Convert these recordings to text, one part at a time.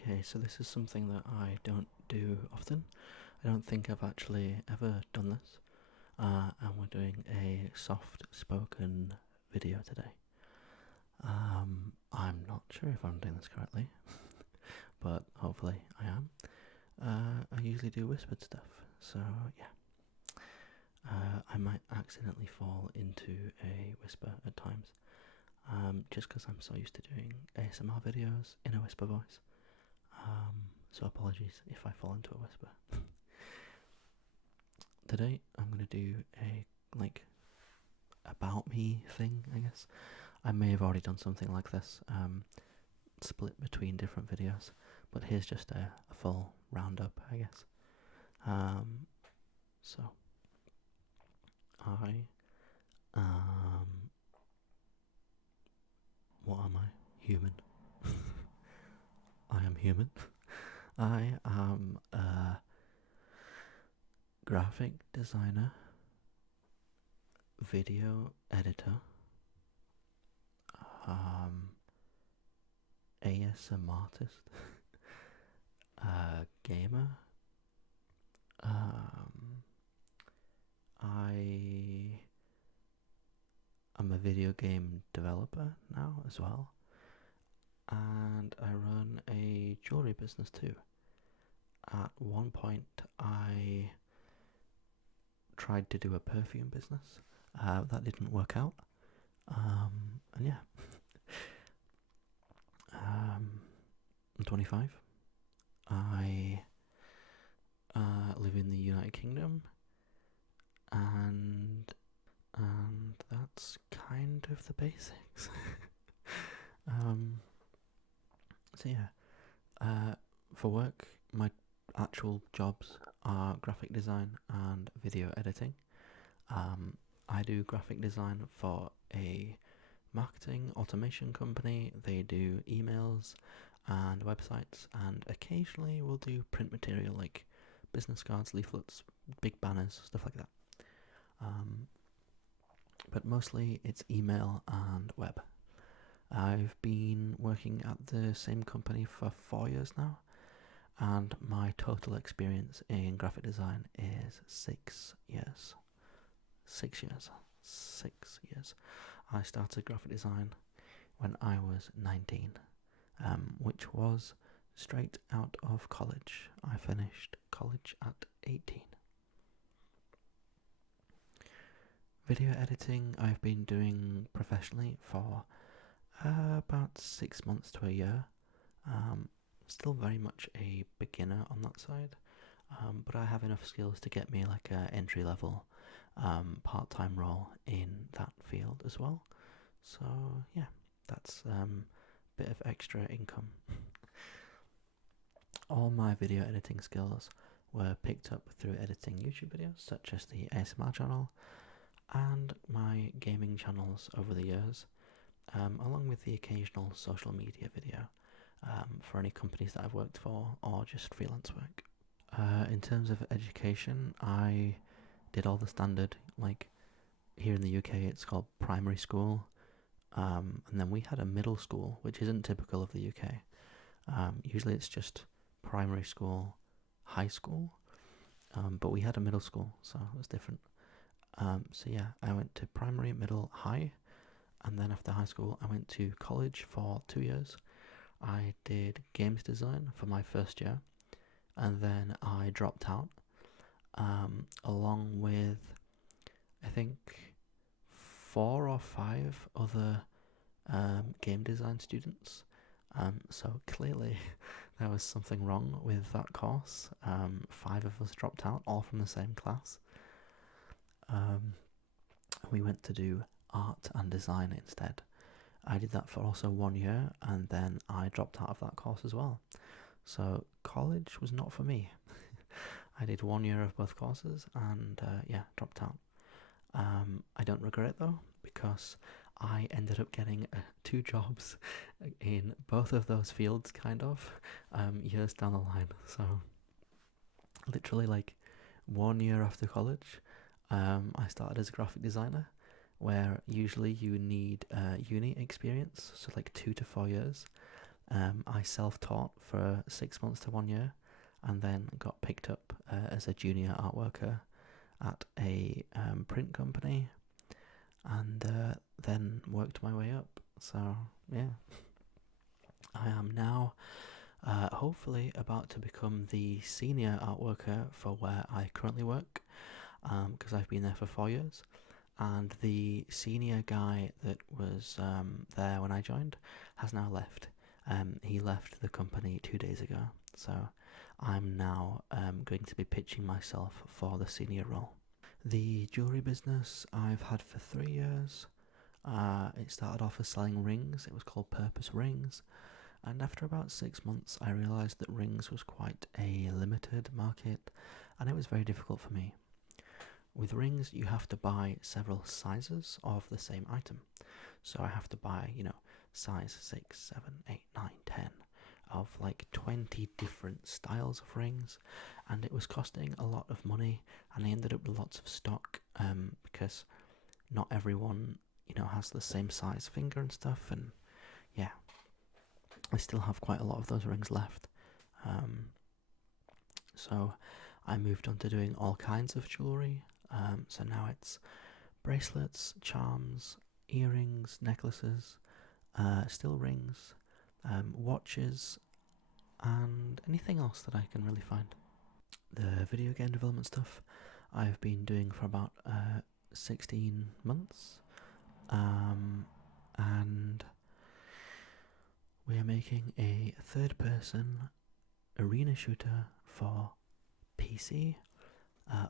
Okay, so this is something that I don't do often. I don't think I've actually ever done this. And we're doing a soft spoken video today. I'm not sure if I'm doing this correctly, but hopefully I am. I usually do whispered stuff, so yeah. I might accidentally fall into a whisper at times, just because I'm so used to doing ASMR videos in a whisper voice. So apologies if I fall into a whisper. Today I'm gonna do a about me thing, I guess. I may have already done something like this, split between different videos, but here's just a full roundup, I guess. So I what am I? Human. I am human. I am a graphic designer, video editor, ASM artist, gamer. I am a video game developer now as well, and I run a jewellery business too. At one point, I tried to do a perfume business. That didn't work out. And yeah, I'm 25. I live in the United Kingdom, and that's kind of the basics. So yeah, for work, my actual jobs are graphic design and video editing. I do graphic design for a marketing automation company. They do emails and websites, and occasionally we'll do print material like business cards, leaflets, big banners, stuff like that. But mostly it's email and web. I've been working at the same company for 4 years now, and my total experience in graphic design is 6 years. 6 years. 6 years. I started graphic design when I was 19, which was straight out of college. I finished college at 18. Video editing I've been doing professionally for about 6 months to a year. Still very much a beginner on that side, but I have enough skills to get me like a entry level part-time role in that field as well. So yeah, that's a bit of extra income. All my video editing skills were picked up through editing YouTube videos such as the ASMR channel and my gaming channels over the years, along with the occasional social media video for any companies that I've worked for or just freelance work. In terms of education, I did all the standard, like here in the UK it's called primary school, and then we had a middle school, which isn't typical of the UK. Usually it's just primary school, high school, but we had a middle school, so it was different. So yeah, I went to primary, middle, high, and then after high school I went to college for 2 years. I did games design for my first year, and then I dropped out, along with I think 4 or 5 other game design students. So clearly there was something wrong with that course. 5 of us dropped out, all from the same class. We went to do art and design instead. I did that for also 1 year, and then I dropped out of that course as well. So college was not for me. I did 1 year of both courses and yeah, dropped out. I don't regret it though, because I ended up getting 2 jobs in both of those fields kind of years down the line. So literally like 1 year after college, I started as a graphic designer, where usually you need uni experience, so like 2 to 4 years. I self-taught for 6 months to 1 year, and then got picked up as a junior art worker at a print company, and then worked my way up. So yeah, I am now hopefully about to become the senior art worker for where I currently work, because I've been there for 4 years, and the senior guy that was there when I joined has now left. He left the company 2 days ago, so I'm now going to be pitching myself for the senior role. The jewellery business I've had for 3 years. It started off as selling rings. It was called Purpose Rings, and after about 6 months I realised that rings was quite a limited market, and it was very difficult for me. With rings you have to buy several sizes of the same item, so I have to buy, size 6, 7, 8, 9, 10 of like 20 different styles of rings, and it was costing a lot of money, and I ended up with lots of stock because not everyone has the same size finger and stuff, and yeah, I still have quite a lot of those rings left. So I moved on to doing all kinds of jewellery. So now it's bracelets, charms, earrings, necklaces, still rings, watches, and anything else that I can really find. The video game development stuff I've been doing for about 16 months, and we are making a third-person arena shooter for PC,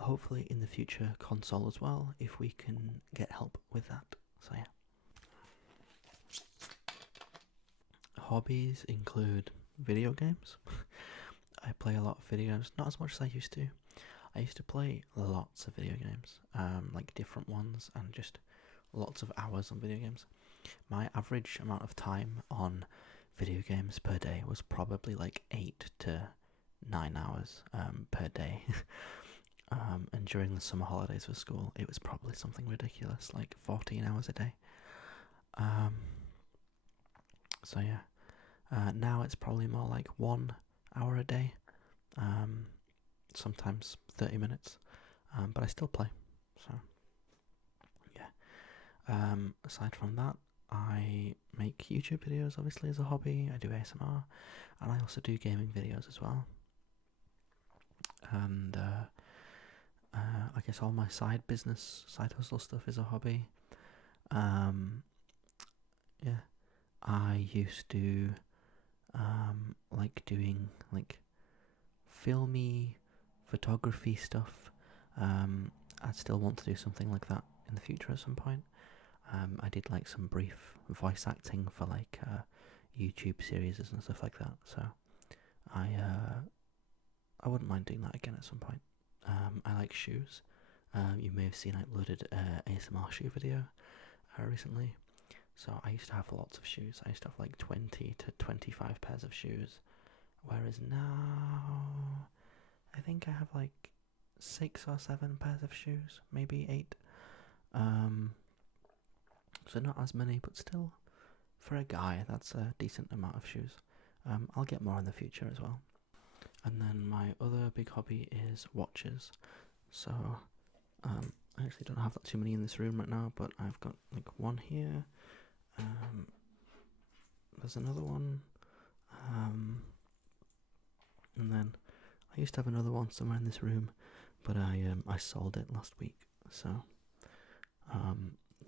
hopefully in the future console as well, if we can get help with that. So yeah. Hobbies include video games. I play a lot of videos, not as much as I used to. I used to play lots of video games, like different ones, and just lots of hours on video games. My average amount of time on video games per day was probably like 8 to 9 hours per day. And during the summer holidays for school, it was probably something ridiculous, like 14 hours a day. So yeah, now it's probably more like 1 hour a day, sometimes 30 minutes, but I still play, so yeah. Aside from that, I make YouTube videos, obviously, as a hobby. I do ASMR, and I also do gaming videos as well. And I guess all my side hustle stuff is a hobby. Yeah, I used to like doing like filmy photography stuff. I'd still want to do something like that in the future at some point. I did like some brief voice acting for like YouTube series and stuff like that, so I wouldn't mind doing that again at some point. I like shoes. You may have seen I uploaded an ASMR shoe video recently. So I used to have lots of shoes. I used to have like 20 to 25 pairs of shoes, whereas now I think I have like 6 or 7 pairs of shoes, maybe 8. So not as many, but still, for a guy, that's a decent amount of shoes. I'll get more in the future as well. And then my other big hobby is watches. So I actually don't have that too many in this room right now, but I've got like one here. There's another one. And then I used to have another one somewhere in this room, but I sold it last week. So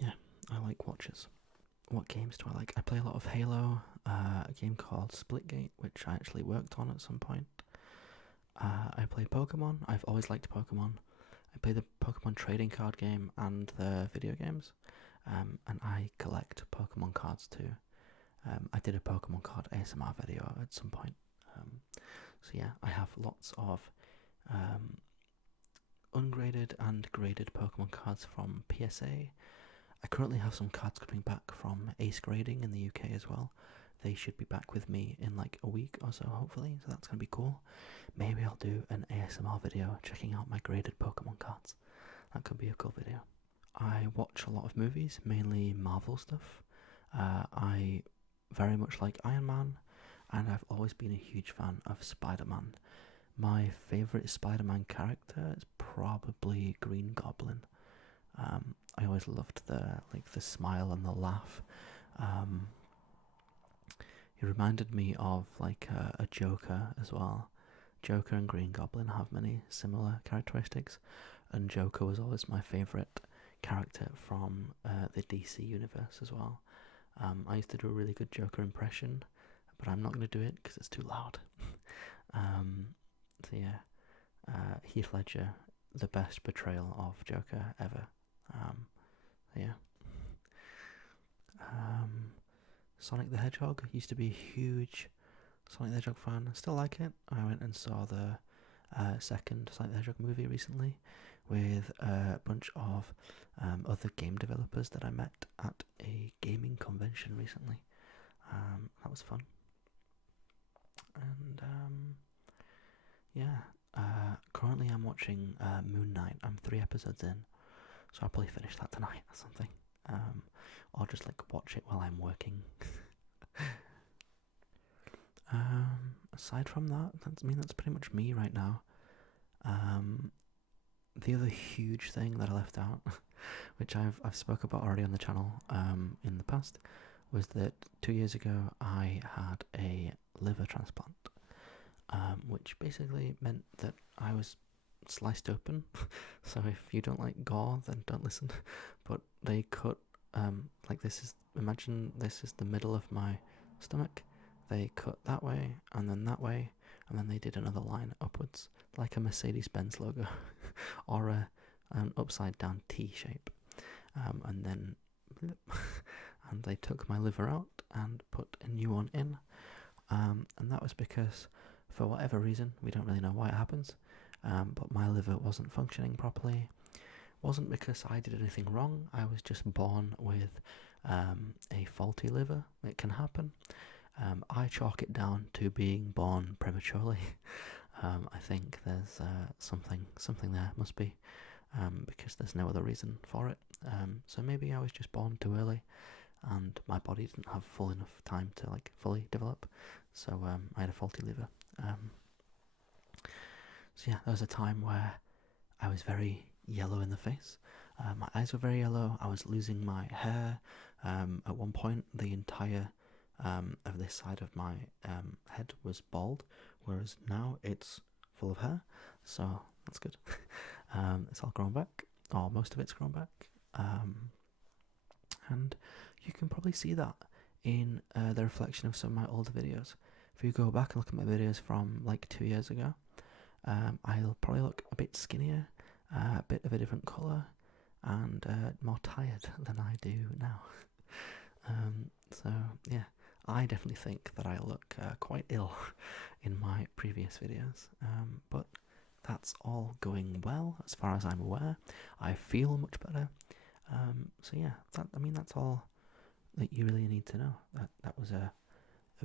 yeah, I like watches. What games do I like? I play a lot of Halo, a game called Splitgate, which I actually worked on at some point. I play Pokemon. I've always liked Pokemon. I play the Pokemon trading card game and the video games, and I collect Pokemon cards too. I did a Pokemon card ASMR video at some point. So yeah, I have lots of ungraded and graded Pokemon cards from PSA. I currently have some cards coming back from Ace Grading in the UK as well. They should be back with me in like a week or so, hopefully, so that's going to be cool. Maybe I'll do an ASMR video checking out my graded Pokemon cards. That could be a cool video. I watch a lot of movies, mainly Marvel stuff. I very much like Iron Man. and I've always been a huge fan of Spider-Man. My favourite Spider-Man character is probably Green Goblin. I always loved the smile and the laugh. Um, he reminded me of a Joker as well. Joker and Green Goblin have many similar characteristics, and Joker was always my favourite character from the DC universe as well. I used to do a really good Joker impression, but I'm not going to do it because it's too loud. So yeah, Heath Ledger, the best portrayal of Joker ever. Yeah. Sonic the Hedgehog, used to be a huge Sonic the Hedgehog fan. I still like it. I went and saw the second Sonic the Hedgehog movie recently with a bunch of other game developers that I met at a gaming convention recently. That was fun. And currently I'm watching Moon Knight. I'm 3 episodes in, so I'll probably finish that tonight or something. Or just watch it while I'm working. Aside from that, that's pretty much me right now. The other huge thing that I left out, which I've spoke about already on the channel in the past, was that 2 years ago I had a liver transplant, which basically meant that I was sliced open. So if you don't like gore, then don't listen. But they cut imagine this is the middle of my stomach. They cut that way, and then they did another line upwards, like a Mercedes-Benz logo, or an upside-down T shape. And then, and they took my liver out and put a new one in. And that was because, for whatever reason, we don't really know why it happens, but my liver wasn't functioning properly. Wasn't because I did anything wrong. I was just born with a faulty liver. It can happen. I chalk it down to being born prematurely. I think there's something there must be, because there's no other reason for it. So maybe I was just born too early, and my body didn't have full enough time to fully develop. So I had a faulty liver. So yeah, there was a time where I was very yellow in the face. My eyes were very yellow. I was losing my hair. At one point, the entire of this side of my head was bald, whereas now it's full of hair, so that's good. It's all grown back, or most of it's grown back, and you can probably see that in the reflection of some of my older videos. If you go back and look at my videos from 2 years ago, I'll probably look a bit skinnier, a bit of a different colour, and more tired than I do now. So yeah, I definitely think that I look quite ill in my previous videos, but that's all going well as far as I'm aware. I feel much better. So yeah, that's all that you really need to know. That was a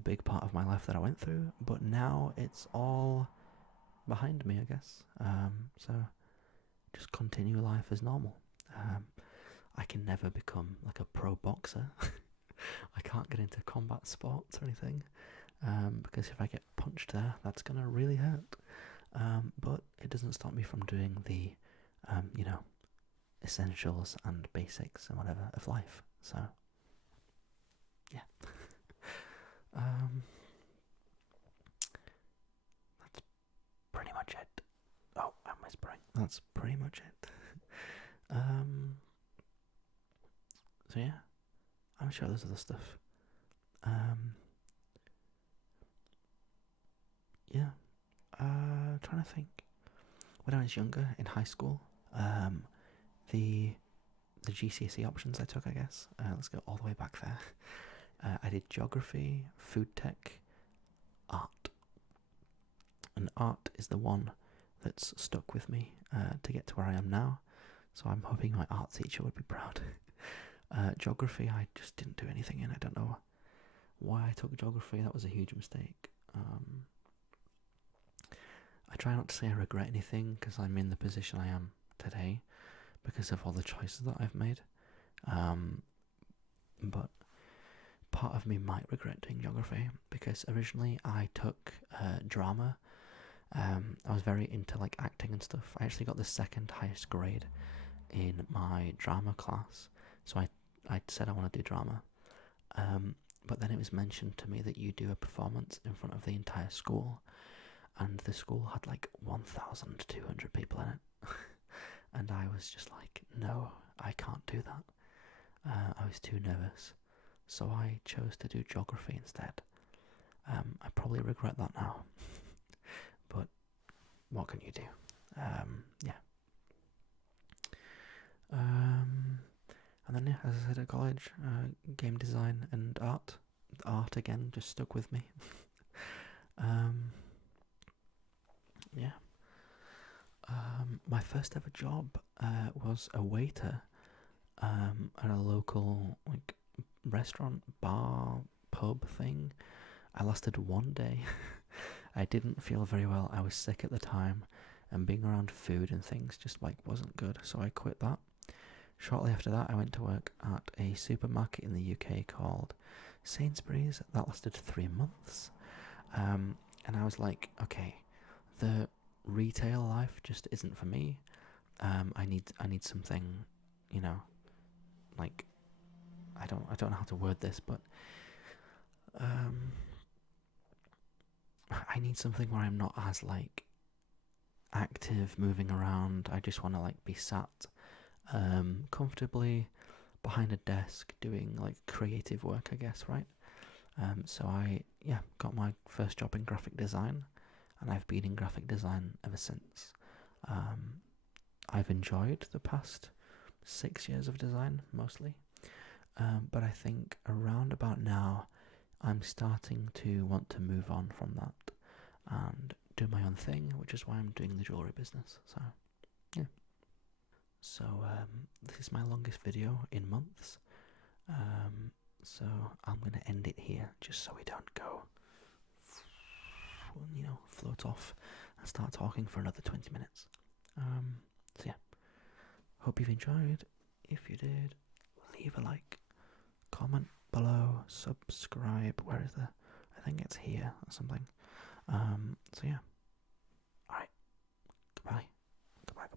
big part of my life that I went through, but now it's all behind me, I guess. So just continue life as normal. I can never become a pro boxer. I can't get into combat sports or anything, because if I get punched there, that's gonna really hurt. But it doesn't stop me from doing the, essentials and basics and whatever of life. So, yeah. That's pretty much it. Oh, I'm whispering. That's pretty much it. So yeah, I'm sure there's other stuff. Yeah. Trying to think. When I was younger, in high school, the GCSE options I took, I guess. Let's go all the way back there. I did geography, food tech, art. And art is the one that's stuck with me to get to where I am now. So I'm hoping my art teacher would be proud. Geography, I just didn't do anything in. I don't know why I took geography. That was a huge mistake. I try not to say I regret anything, because I'm in the position I am today because of all the choices that I've made. But part of me might regret doing geography, because originally I took drama. I was very into like acting and stuff. I actually got the second highest grade in my drama class, so I said I want to do drama. But then it was mentioned to me that you do a performance in front of the entire school, and the school had like 1,200 people in it. And I was just like, no, I can't do that. I was too nervous, so I chose to do geography instead. I probably regret that now, but what can you do? Yeah. And then, yeah, as I said at college, game design and art. Art again just stuck with me. Yeah. My first ever job was a waiter at a local like restaurant, bar, pub thing. I lasted 1 day. I didn't feel very well. I was sick at the time, and being around food and things just like wasn't good, so I quit that. Shortly after that, I went to work at a supermarket in the UK called Sainsbury's. That lasted 3 months, and I was like, okay, the retail life just isn't for me. I need something, you know, like I don't know how to word this, but I need something where I'm not as like active, moving around. I just want to like be sat comfortably behind a desk doing like creative work, I guess, right? So I got my first job in graphic design, and I've been in graphic design ever since. I've enjoyed the past 6 years of design mostly, but I think around about now I'm starting to want to move on from that and do my own thing, which is why I'm doing the jewellery business. So yeah. So this is my longest video in months. So I'm going to end it here just so we don't go, float off and start talking for another 20 minutes. So yeah, hope you've enjoyed. If you did, leave a like, comment below, subscribe. Where is I think it's here or something. So yeah. Alright, goodbye. Goodbye.